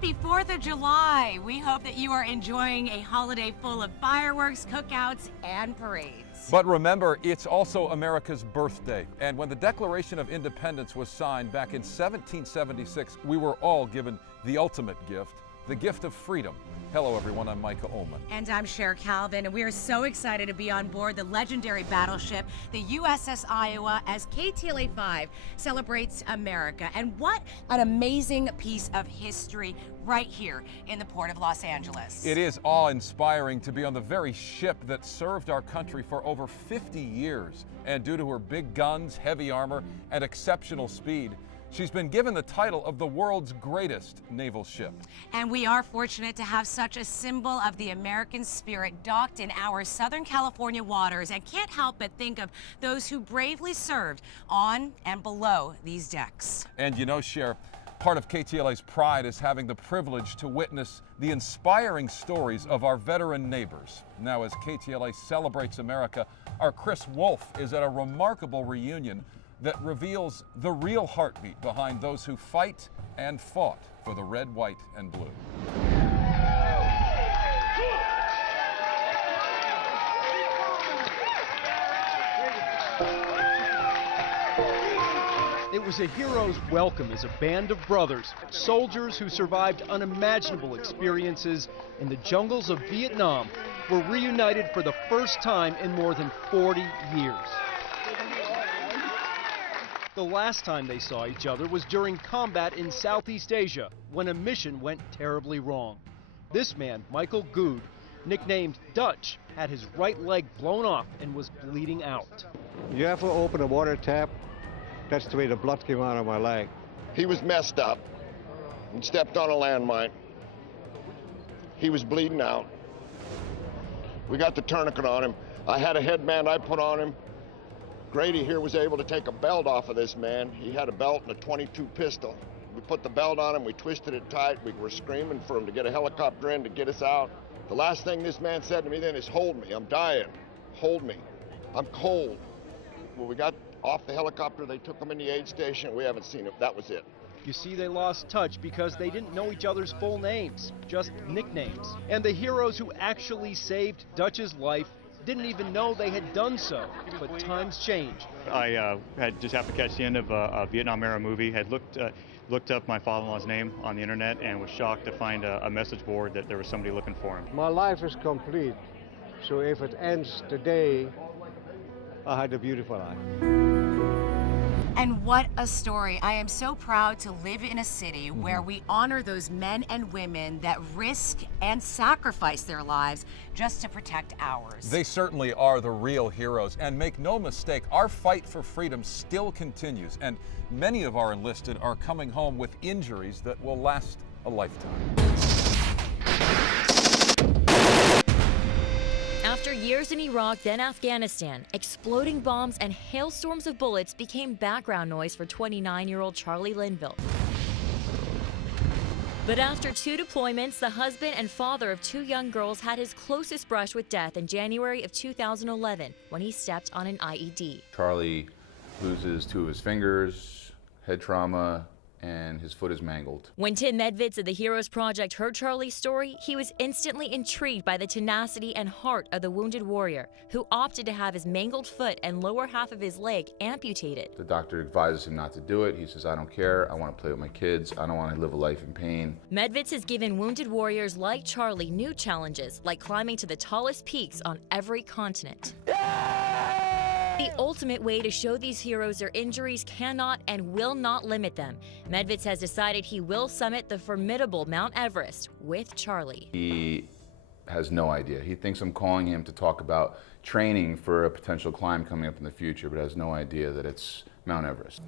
Happy 4th of July! We hope that you are enjoying a holiday full of fireworks, cookouts, and parades. But remember, it's also America's birthday. And when the Declaration of Independence was signed back in 1776, we were all given the ultimate gift, the gift of freedom. Hello everyone, I'm Micah Ullman. And I'm Cher Calvin, and we are so excited to be on board the legendary battleship, the USS Iowa, as KTLA 5 celebrates America. And what an amazing piece of history right here in the port of Los Angeles. It is awe-inspiring to be on the very ship that served our country for over 50 years. And due to her big guns, heavy armor, and exceptional speed, she's been given the title of the world's greatest naval ship. And we are fortunate to have such a symbol of the American spirit docked in our Southern California waters, and can't help but think of those who bravely served on and below these decks. And you know, Cher, part of KTLA's pride is having the privilege to witness the inspiring stories of our veteran neighbors. Now, as KTLA celebrates America, our Chris Wolf is at a remarkable reunion that reveals the real heartbeat behind those who fight and fought for the red, white, and blue. It was a hero's welcome as a band of brothers, soldiers who survived unimaginable experiences in the jungles of Vietnam, were reunited for the first time in more than 40 years. The last time they saw each other was during combat in Southeast Asia, when a mission went terribly wrong. This man, Michael Good, nicknamed Dutch, had his right leg blown off and was bleeding out. You ever open a water tap? That's the way the blood came out of my leg. He was messed up and stepped on a landmine. He was bleeding out. We got the tourniquet on him. I had a headband I put on him. Grady here was able to take a belt off of this man. He had a belt and a .22 pistol. We put the belt on him, we twisted it tight, we were screaming for him to get a helicopter in to get us out. The last thing this man said to me then is, "Hold me, I'm dying, hold me, I'm cold." When we got off the helicopter, they took him in the aid station. We haven't seen him, that was it. You see, they lost touch because they didn't know each other's full names, just nicknames. And the heroes who actually saved Dutch's life didn't even know they had done so, but times change. I had just happened to catch the end of a Vietnam-era movie, had looked up my father-in-law's name on the internet and was shocked to find a message board that there was somebody looking for him. My life is complete, so if it ends today, I had a beautiful life. And what a story. I am so proud to live in a city where we honor those men and women that risk and sacrifice their lives just to protect ours. They certainly are the real heroes, and make no mistake, our fight for freedom still continues, and many of our enlisted are coming home with injuries that will last a lifetime. After years in Iraq, then Afghanistan, exploding bombs and hailstorms of bullets became background noise for 29-year-old Charlie Linville. But after 2 deployments, the husband and father of 2 young girls had his closest brush with death in January of 2011 when he stepped on an IED. Charlie loses 2 of his fingers, head trauma, and his foot is mangled. When Tim Medvitz of the Heroes Project heard Charlie's story, he was instantly intrigued by the tenacity and heart of the wounded warrior, who opted to have his mangled foot and lower half of his leg amputated. The doctor advises him not to do it. He says, "I don't care. I want to play with my kids. I don't want to live a life in pain." Medvitz has given wounded warriors like Charlie new challenges, like climbing to the tallest peaks on every continent. The ultimate way to show these heroes their injuries cannot and will not limit them. Medvitz has decided he will summit the formidable Mount Everest with Charlie. He has no idea. He thinks I'm calling him to talk about training for a potential climb coming up in the future, but has no idea that it's Mount Everest.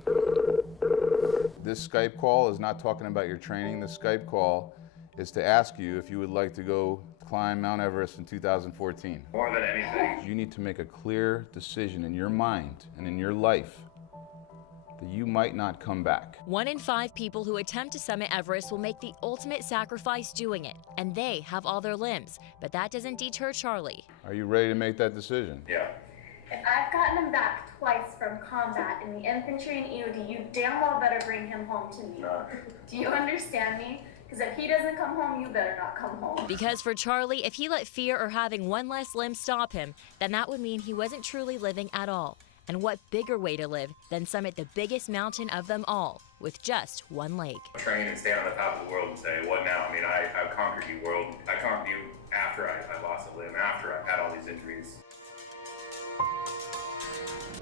This Skype call is not talking about your training. This Skype call is to ask you if you would like to go climb Mount Everest in 2014. More than anything. You need to make a clear decision in your mind and in your life that you might not come back. 1 in 5 people who attempt to summit Everest will make the ultimate sacrifice doing it, and they have all their limbs. But that doesn't deter Charlie. Are you ready to make that decision? Yeah. I've gotten him back twice from combat in the infantry and EOD. You damn well better bring him home to me. Do you understand me? Because if he doesn't come home, you better not come home. Because for Charlie, if he let fear or having one less limb stop him, then that would mean he wasn't truly living at all. And what bigger way to live than summit the biggest mountain of them all with just one leg? Train and stand on the top of the world and say, what now? I mean, I've conquered you, world. I conquered you after I lost a limb, after I've had all these injuries.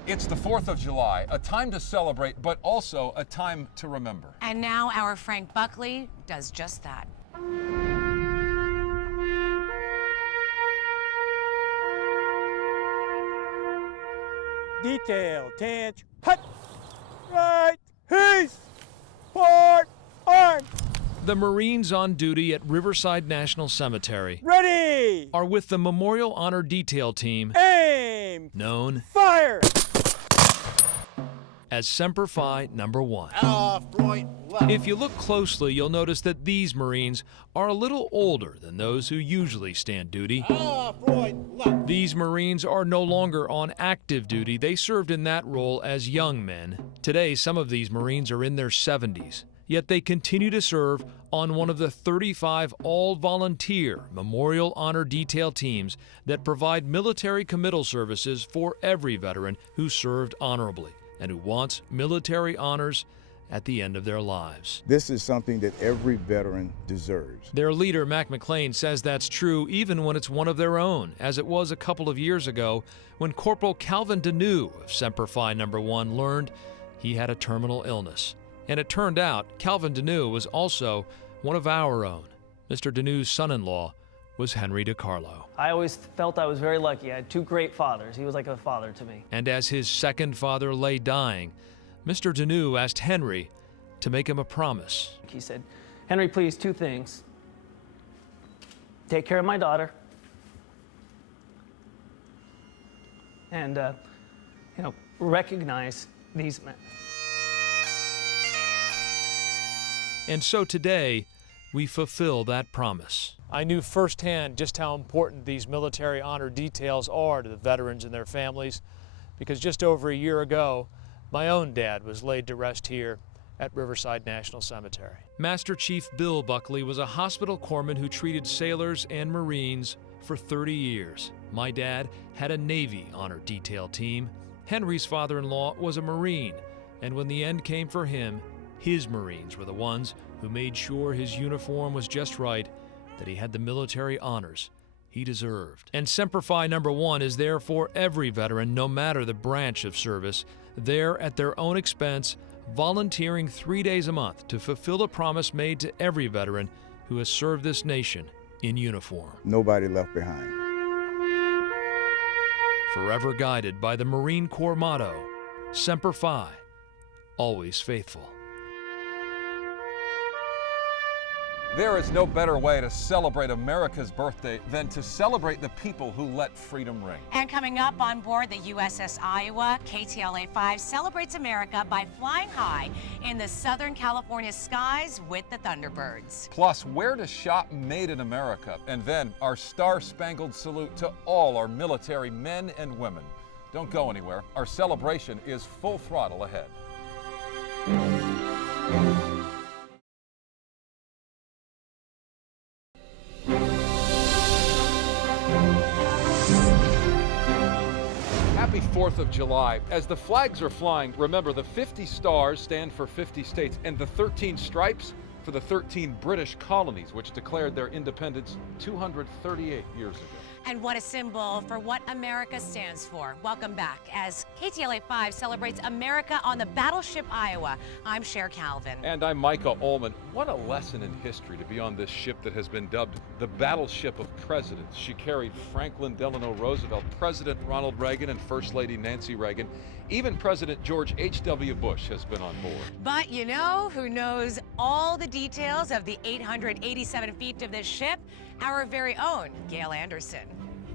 It's the 4th of July, a time to celebrate, but also a time to remember. And now our Frank Buckley does just that. Detail, tench, hut, right, he's, port, arm. The Marines on duty at Riverside National Cemetery Ready! are with the Memorial Honor Detail Team, Aim! known Fire! as Semper Fi No. 1. Off, right, left. If you look closely, you'll notice that these Marines are a little older than those who usually stand duty. Off, right, left. These Marines are no longer on active duty. They served in that role as young men. Today, some of these Marines are in their 70s, yet they continue to serve on one of the 35 all-volunteer Memorial Honor Detail teams that provide military committal services for every veteran who served honorably and who wants military honors at the end of their lives. This is something that every veteran deserves. Their leader, Mac McLean, says that's true even when it's one of their own, as it was a couple of years ago when Corporal Calvin Deneau of Semper Fi No. 1 learned he had a terminal illness. And it turned out Calvin Deneau was also one of our own. Mr. Deneau's son-in-law was Henry DiCarlo. I always felt I was very lucky. I had two great fathers. He was like a father to me. And as his second father lay dying, Mr. Deneau asked Henry to make him a promise. He said, Henry, please, two things. Take care of my daughter. And, recognize these men. And so today, we fulfill that promise. I knew firsthand just how important these military honor details are to the veterans and their families, because just over a year ago, my own dad was laid to rest here at Riverside National Cemetery. Master Chief Bill Buckley was a hospital corpsman who treated sailors and Marines for 30 years. My dad had a Navy honor detail team. Henry's father-in-law was a Marine, and when the end came for him, his Marines were the ones who made sure his uniform was just right, that he had the military honors he deserved. And Semper Fi No. 1 is there for every veteran, no matter the branch of service, there at their own expense, volunteering 3 days a month to fulfill a promise made to every veteran who has served this nation in uniform. Nobody left behind. Forever guided by the Marine Corps motto, Semper Fi, always faithful. There is no better way to celebrate America's birthday than to celebrate the people who let freedom ring. And coming up on board the USS Iowa, KTLA 5 celebrates America by flying high in the Southern California skies with the Thunderbirds. Plus, where to shop made in America. And then our star-spangled salute to all our military men and women. Don't go anywhere. Our celebration is full throttle ahead. Happy 4th of July. As the flags are flying, remember the 50 stars stand for 50 states and the 13 stripes for the 13 British colonies, which declared their independence 238 years ago. And what a symbol for what America stands for. Welcome back as KTLA 5 celebrates America on the battleship Iowa. I'm Cher Calvin. And I'm Micah Ullman. What a lesson in history to be on this ship that has been dubbed the battleship of presidents. She carried Franklin Delano Roosevelt, President Ronald Reagan, and First Lady Nancy Reagan. Even President George H.W. Bush has been on board. But you know who knows all the details of the 887 feet of this ship? Our very own Gail Anderson.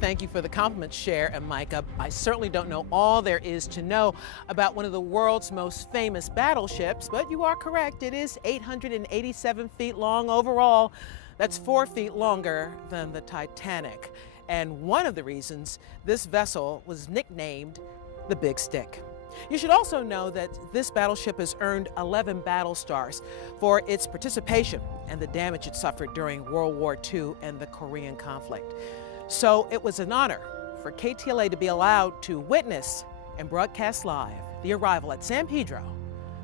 Thank you for the compliments, Cher and Micah. I certainly don't know all there is to know about one of the world's most famous battleships, but you are correct. It is 887 feet long overall. That's 4 feet longer than the Titanic. And one of the reasons this vessel was nicknamed the Big Stick. You should also know that this battleship has earned 11 battle stars for its participation and the damage it suffered during World War II and the Korean conflict. So it was an honor for KTLA to be allowed to witness and broadcast live the arrival at San Pedro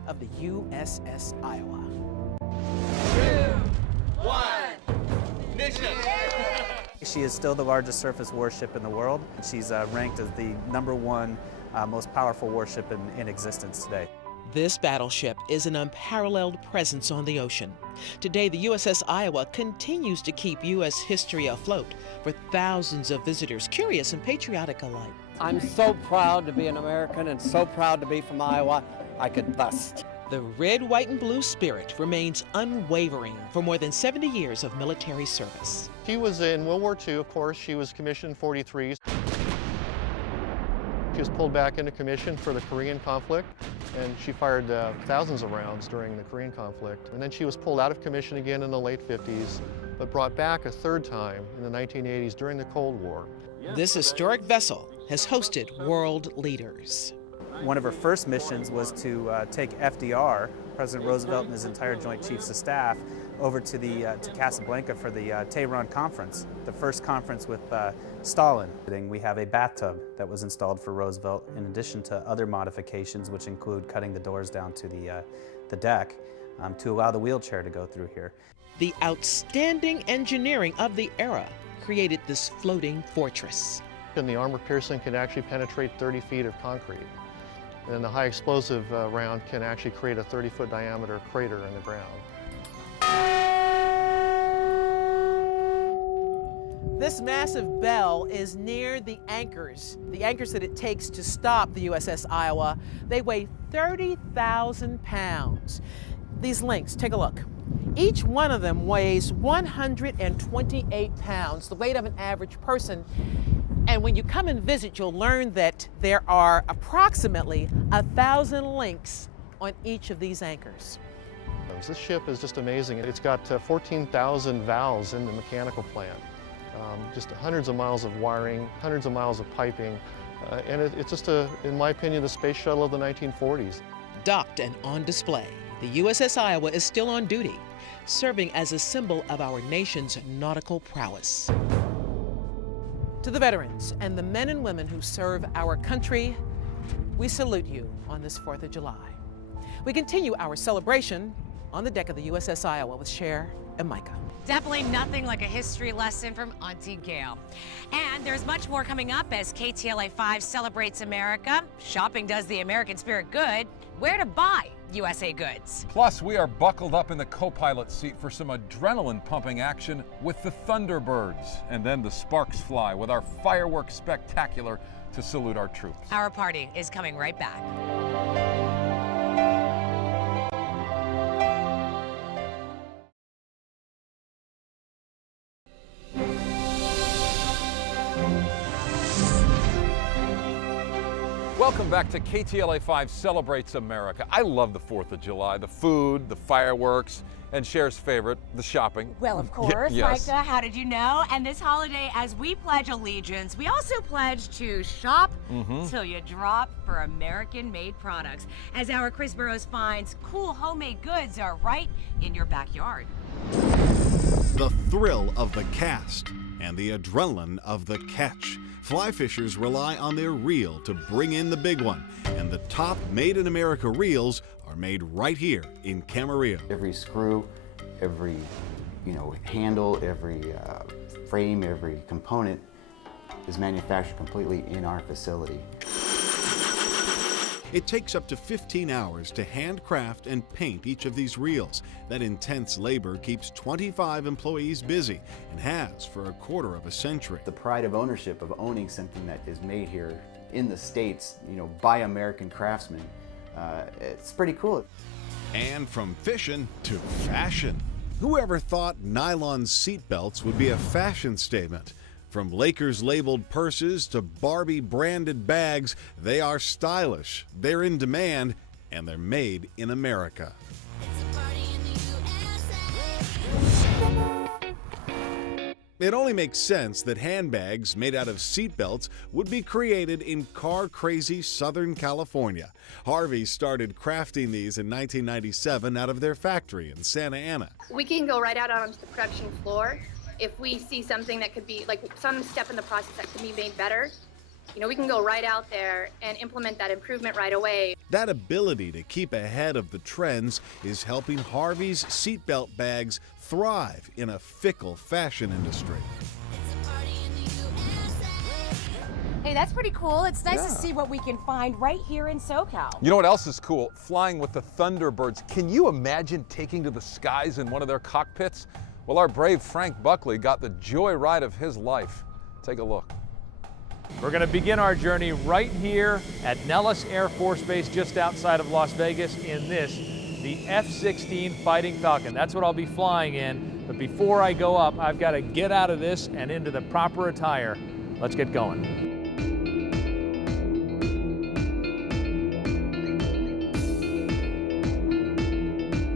of the USS Iowa. 2, 1, ignition! She is still the largest surface warship in the world. She's ranked as the #1 most powerful warship in existence today. This battleship is an unparalleled presence on the ocean. Today, the USS Iowa continues to keep U.S. history afloat for thousands of visitors, curious and patriotic alike. I'm so proud to be an American and so proud to be from Iowa, I could bust. The red, white, and blue spirit remains unwavering for more than 70 years of military service. She was in World War II, of course. She was commissioned in 43. She was pulled back into commission for the Korean conflict, and she fired thousands of rounds during the Korean conflict. And then she was pulled out of commission again in the late 50s, but brought back a third time in the 1980s during the Cold War. This historic vessel has hosted world leaders. One of her first missions was to take FDR, President Roosevelt and his entire Joint Chiefs of Staff, over to Casablanca for the Tehran Conference, the first conference with Stalin. We have a bathtub that was installed for Roosevelt, in addition to other modifications, which include cutting the doors down to the deck to allow the wheelchair to go through here. The outstanding engineering of the era created this floating fortress. And the armor piercing can actually penetrate 30 feet of concrete. And the high explosive round can actually create a 30-foot diameter crater in the ground. This massive bell is near the anchors that it takes to stop the USS Iowa. They weigh 30,000 pounds. These links, take a look. Each one of them weighs 128 pounds, the weight of an average person. And when you come and visit, you'll learn that there are approximately 1,000 links on each of these anchors. This ship is just amazing. It's got 14,000 valves in the mechanical plant, just hundreds of miles of wiring, hundreds of miles of piping, and it's just, in my opinion, the space shuttle of the 1940s. Docked and on display, the USS Iowa is still on duty, serving as a symbol of our nation's nautical prowess. To the veterans and the men and women who serve our country, we salute you on this 4th of July. We continue our celebration on the deck of the USS Iowa with Cher and Micah. Definitely nothing like a history lesson from Auntie Gail. And there's much more coming up as KTLA 5 celebrates America. Shopping does the American spirit good. Where to buy USA goods. Plus, we are buckled up in the co-pilot seat for some adrenaline-pumping action with the Thunderbirds. And then the sparks fly with our fireworks spectacular to salute our troops. Our party is coming right back. Welcome back to KTLA 5 Celebrates America. I love the 4th of July, the food, the fireworks, and Cher's favorite, the shopping. Well, of course, yes. Micah, how did you know? And this holiday, as we pledge allegiance, we also pledge to shop till you drop for American-made products. As our Chris Burrows finds, cool homemade goods are right in your backyard. The thrill of the cast and the adrenaline of the catch. Fly fishers rely on their reel to bring in the big one, and the top Made in America reels are made right here in Camarillo. Every screw, every handle, every frame, every component is manufactured completely in our facility. It takes up to 15 hours to handcraft and paint each of these reels. That intense labor keeps 25 employees busy and has for a quarter of a century. The pride of ownership of owning something that is made here in the States, by American craftsmen, it's pretty cool. And from fishing to fashion. Whoever thought nylon seatbelts would be a fashion statement? From Lakers labeled purses to Barbie branded bags, they are stylish, they're in demand, and they're made in America. It only makes sense that handbags made out of seatbelts would be created in car-crazy Southern California. Harvey started crafting these in 1997 out of their factory in Santa Ana. We can go right out onto the production floor if we see something that could be, like some step in the process that could be made better. You know, we can go right out there and implement that improvement right away. That ability to keep ahead of the trends is helping Harvey's seatbelt bags thrive in a fickle fashion industry. Hey, that's pretty cool. It's nice to see what we can find right here in SoCal. You know what else is cool? Flying with the Thunderbirds. Can you imagine taking to the skies in one of their cockpits? Well, our brave Frank Buckley got the joyride of his life. Take a look. We're going to begin our journey right here at Nellis Air Force Base just outside of Las Vegas in this, the F-16 Fighting Falcon. That's what I'll be flying in. But before I go up, I've got to get out of this and into the proper attire. Let's get going.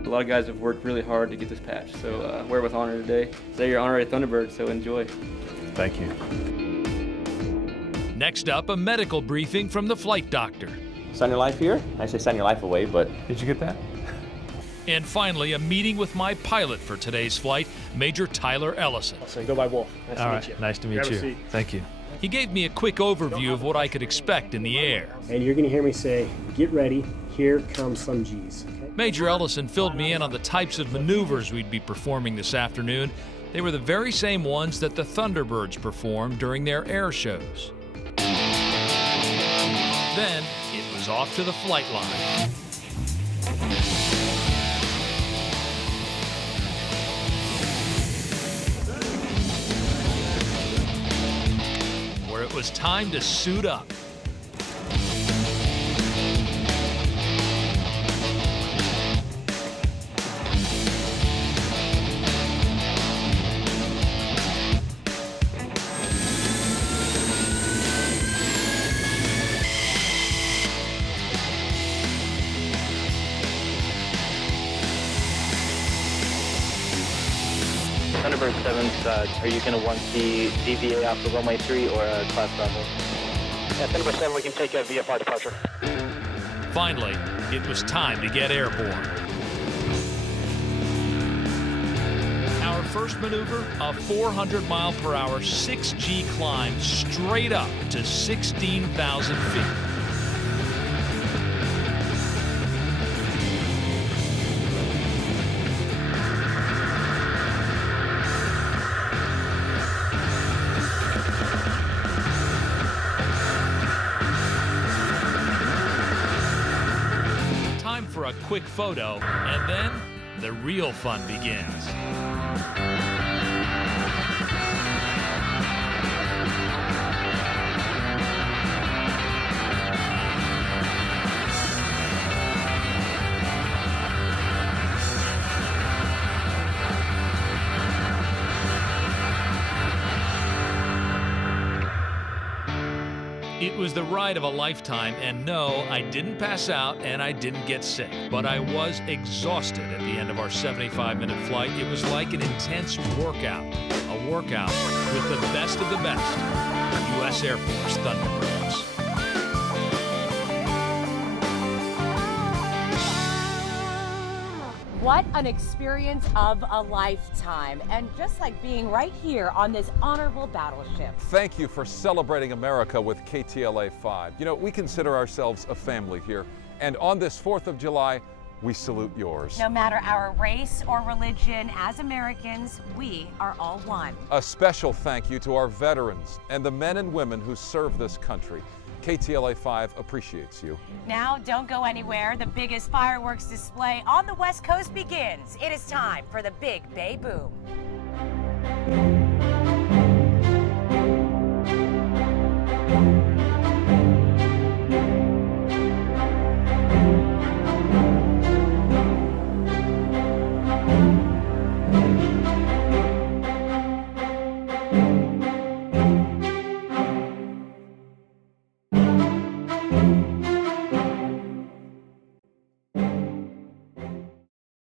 A lot of guys have worked really hard to get this patch, so wear it with honor today. Say you're honorary Thunderbird, so enjoy. Thank you. Next up, a medical briefing from the flight doctor. Sign your life here. I say sign your life away, but... Did you get that? And finally, a meeting with my pilot for today's flight, Major Tyler Ellison. Go by Wolf. Nice All to right, meet you. nice to meet Grab a you. seat. Thank you. He gave me a quick overview of what I could expect in the air. And you're going to hear me say, get ready, here comes some G's. Okay? Major Ellison filled me in on the types of maneuvers we'd be performing this afternoon. They were the very same ones that the Thunderbirds performed during their air shows. Then it was off to the flight line. Where it was time to suit up. Thunderbird 7s, are you going to want the DVA off the runway 3 or a class Bravo? Yeah, Thunderbird 7, we can take a VFR departure. Finally, it was time to get airborne. Our first maneuver, a 400-mile-per-hour 6G climb straight up to 16,000 feet. For a quick photo, and then the real fun begins. It was the ride of a lifetime, and no, I didn't pass out and I didn't get sick, but I was exhausted at the end of our 75-minute flight. It was like an intense workout, a workout with the best of the best, U.S. Air Force Thunderbirds. What an experience of a lifetime, and just like being right here on this honorable battleship. Thank you for celebrating America with KTLA 5. You know, we consider ourselves a family here, and on this 4th of July, we salute yours. No matter our race or religion, as Americans, we are all one. A special thank you to our veterans and the men and women who serve this country. KTLA 5 appreciates you. Now, don't go anywhere. The biggest fireworks display on the West Coast begins. It is time for the Big Bay Boom.